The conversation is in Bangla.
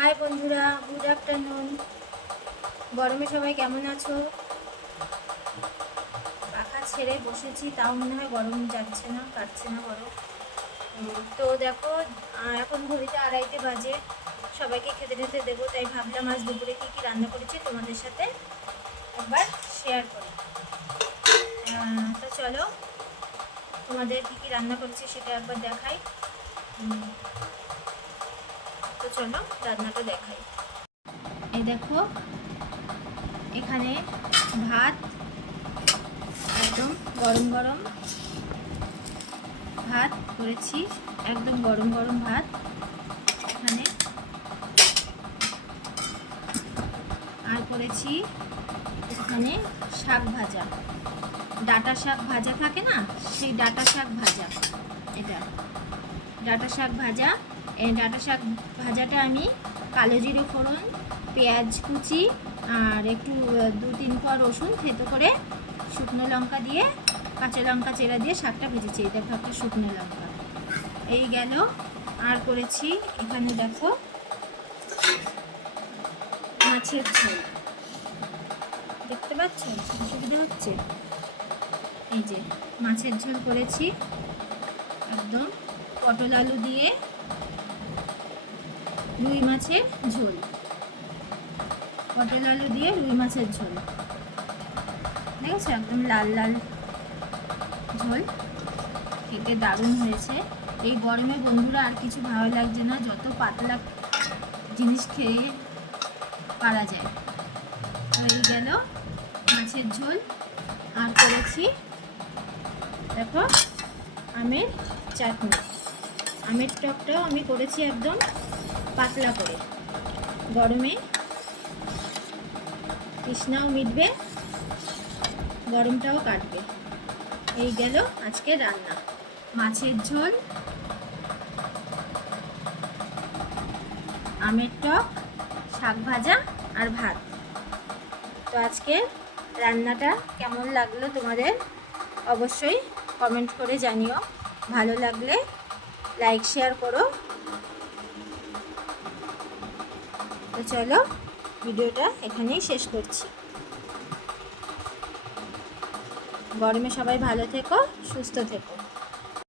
হাই বন্ধুরা, গুড আফটারনুন। গরমে সবাই কেমন আছো? পাখা ছেড়ে বসেছি, তাও মনে হয় গরম যাচ্ছে না, কাটছে না গরম। তো দেখো, এখন ঘড়িতে 2:30 বাজে। সবাইকে খেতে খেতে দেবো, তাই ভাবলাম আজ দুপুরে কী কী রান্না করেছি তোমাদের সাথে একবার শেয়ার করি। তো চলো, তোমাদের কী কী রান্না করেছি সেটা একবার দেখাই। তো চলো রান্নাটা দেখাই। এই দেখো, এখানে ভাত, একদম গরম গরম ভাত করেছি, একদম গরম গরম ভাত। এখানে আর করেছি এখানে শাক ভাজা, ডাঁটা শাক ভাজা থাকে না, সেই ডাঁটা শাক ভাজা। এটা ডাঁটা শাক ভাজা। এই ডাঁটা শাক ভাজাটা আমি কালো জিরে ফোড়ন, পেঁয়াজ কুচি আর একটু 2-3 কোয়া রসুন থেতো করে শুকনো লঙ্কা দিয়ে, কাঁচা লঙ্কা চেরা দিয়ে শাকটা ভেজেছি। এই দেখো একটা শুকনো লঙ্কা। এই গেল। আর করেছি এখানে দেখো মাছের ঝোল, দেখতে পাচ্ছ? অসুবিধা হচ্ছে? এই যে মাছের ঝোল করেছি, একদম পটল আলু দিয়ে রুই মাছের ঝোল। পটল আলু দিয়ে রুই মাছের ঝোল, দেখেছো? একদম লাল লাল ঝোল, খেতে দারুণ হয়েছে। এই গরমে বন্ধুরা আর কিছু ভালো লাগছে না, যত পাতলা জিনিস খেয়ে পারা যায়। হয়ে গেল মাছের ঝোল। আর করেছি দেখো আমের চাটনি। আমের টকটাও আমি করেছি একদম পাতলা করে। গরমে তৃষ্ণাও মিটবে, গরমটাও কাটবে। এই গেল আজকে রান্না, মাছের ঝোল, আমের টক, শাক ভাজা আর ভাত। তো আজকে রান্নাটা কেমন লাগলো তোমাদের অবশ্যই কমেন্ট করে জানিও। ভালো লাগলে লাইক শেয়ার করো। তো চলো, ভিডিওটা এখানেই শেষ করছি। গরমে সবাই ভালো থেকো, সুস্থ থেকো।